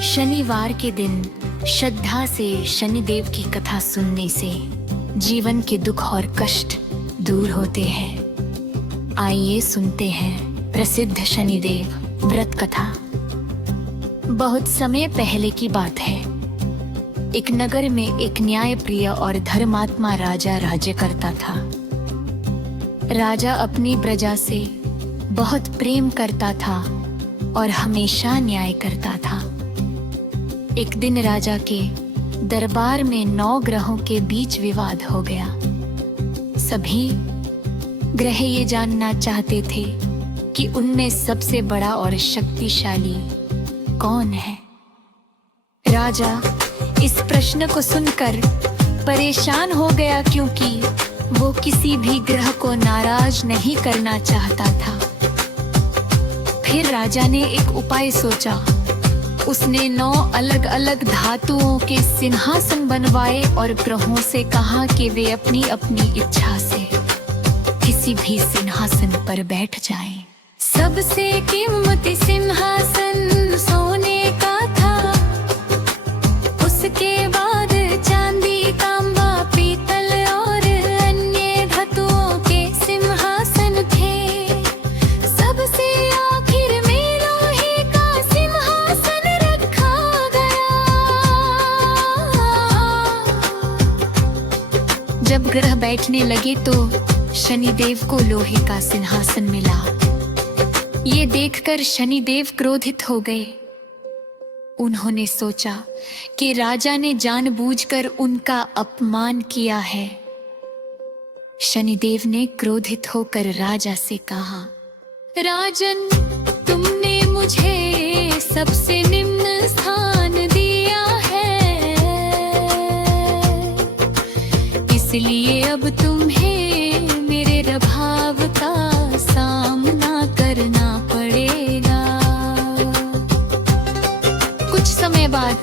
शनिवार के दिन श्रद्धा से शनिदेव की कथा सुनने से जीवन के दुख और कष्ट दूर होते हैं। आइए सुनते हैं प्रसिद्ध शनिदेव व्रत कथा। बहुत समय पहले की बात है। एक नगर में एक न्यायप्रिय और धर्मात्मा राजा राज्य करता था। राजा अपनी प्रजा से बहुत प्रेम करता था और हमेशा न्याय करता था। एक दिन राजा के दरबार में 9 ग्रहों के बीच विवाद हो गया। सभी ग्रह ये जानना चाहते थे कि उनमें सबसे बड़ा और शक्तिशाली कौन है। राजा इस प्रश्न को सुनकर परेशान हो गया, क्योंकि वो किसी भी ग्रह को नाराज नहीं करना चाहता था। फिर राजा ने एक उपाय सोचा। उसने 9 अलग अलग धातुओं के सिंहासन बनवाए और ग्रहों से कहा कि वे अपनी अपनी इच्छा से किसी भी सिंहासन पर बैठ जाएं। सबसे कीमती सिंहासन सोने का था। उसके बाद चांदी, तांबा, पीतल और अन्य धातुओं के सिंहासन थे। सबसे आखिर में लोहे का सिंहासन रखा गया। जब ग्रह बैठने लगे तो शनिदेव को लोहे का सिंहासन मिला। ये देखकर शनिदेव क्रोधित हो गए। उन्होंने सोचा कि राजा ने जानबूझकर उनका अपमान किया है। शनिदेव ने क्रोधित होकर राजा से कहा, राजन, तुमने मुझे सबसे निम्न स्थान दिया है, इसलिए अब तुम्हें मेरे प्रभाव का सामना करना पड़ेगा। कुछ समय बाद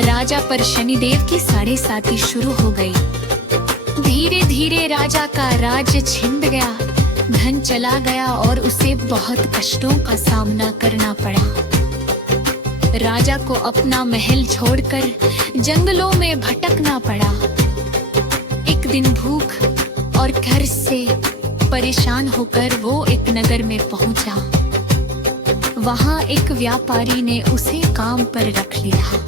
राजा पर शनिदेव की साढ़ेसाती शुरू हो गई। धीरे धीरे राजा का राज्य छिन गया, धन चला गया और उसे बहुत कष्टों का सामना करना पड़ा। राजा को अपना महल छोड़कर जंगलों में भटकना पड़ा। एक दिन भूख और घर से परेशान होकर वो एक नगर में पहुंचा। वहां एक व्यापारी ने उसे काम पर रख लिया।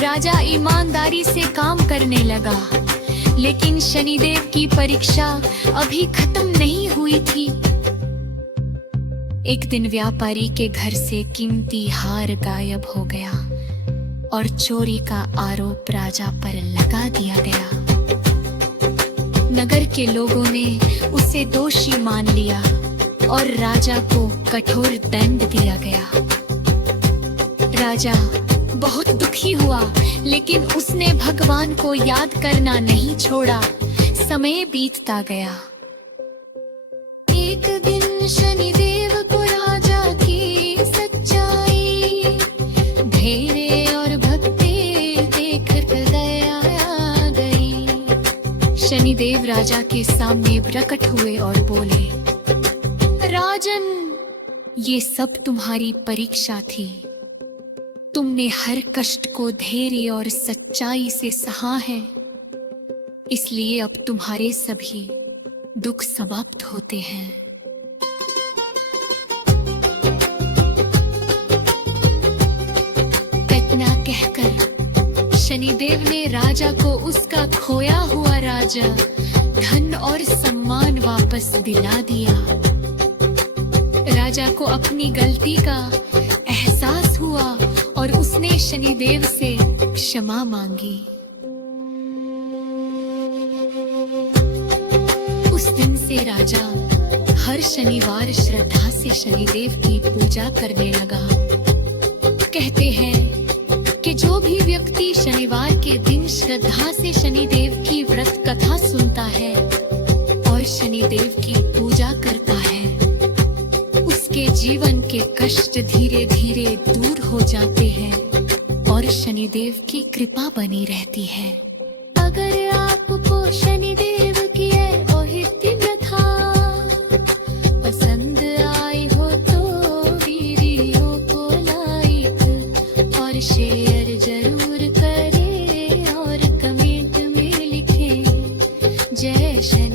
राजा ईमानदारी से काम करने लगा, लेकिन शनिदेव की परीक्षा अभी खत्म नहीं हुई थी। एक दिन व्यापारी के घर से कीमती हार गायब हो गया और चोरी का आरोप राजा पर लगा दिया गया। नगर के लोगों ने उसे दोषी मान लिया और राजा को कठोर दंड दिया गया। राजा बहुत दुखी हुआ, लेकिन उसने भगवान को याद करना नहीं छोड़ा। समय बीतता गया। एक दिन शनिदेव को राजा की सच्चाई, धैर्य और भक्ति देखकर दया आ गई। शनिदेव राजा के सामने प्रकट हुए और बोले, राजन, ये सब तुम्हारी परीक्षा थी। तुमने हर कष्ट को धैर्य और सच्चाई से सहा है, इसलिए अब तुम्हारे सभी दुख समाप्त होते हैं। इतना कहकर शनिदेव ने राजा को उसका खोया हुआ राजा, धन और सम्मान वापस दिला दिया। राजा को अपनी गलती का एहसास हुआ और उसने शनिदेव से क्षमा मांगी। उस दिन से राजा हर शनिवार श्रद्धा से शनिदेव की पूजा करने लगा। कहते हैं कि जो भी व्यक्ति शनिवार के दिन श्रद्धा से शनिदेव की व्रत कथा सुनता है और शनिदेव की पूजा करता है, उसके जीवन के कष्ट धीरे धीरे दूर हो जाते हैं और शनिदेव की कृपा बनी रहती है। अगर आपको शनिदेव की ओहिती प्रथा पसंद आई हो तो वीडियो को लाइक और शनि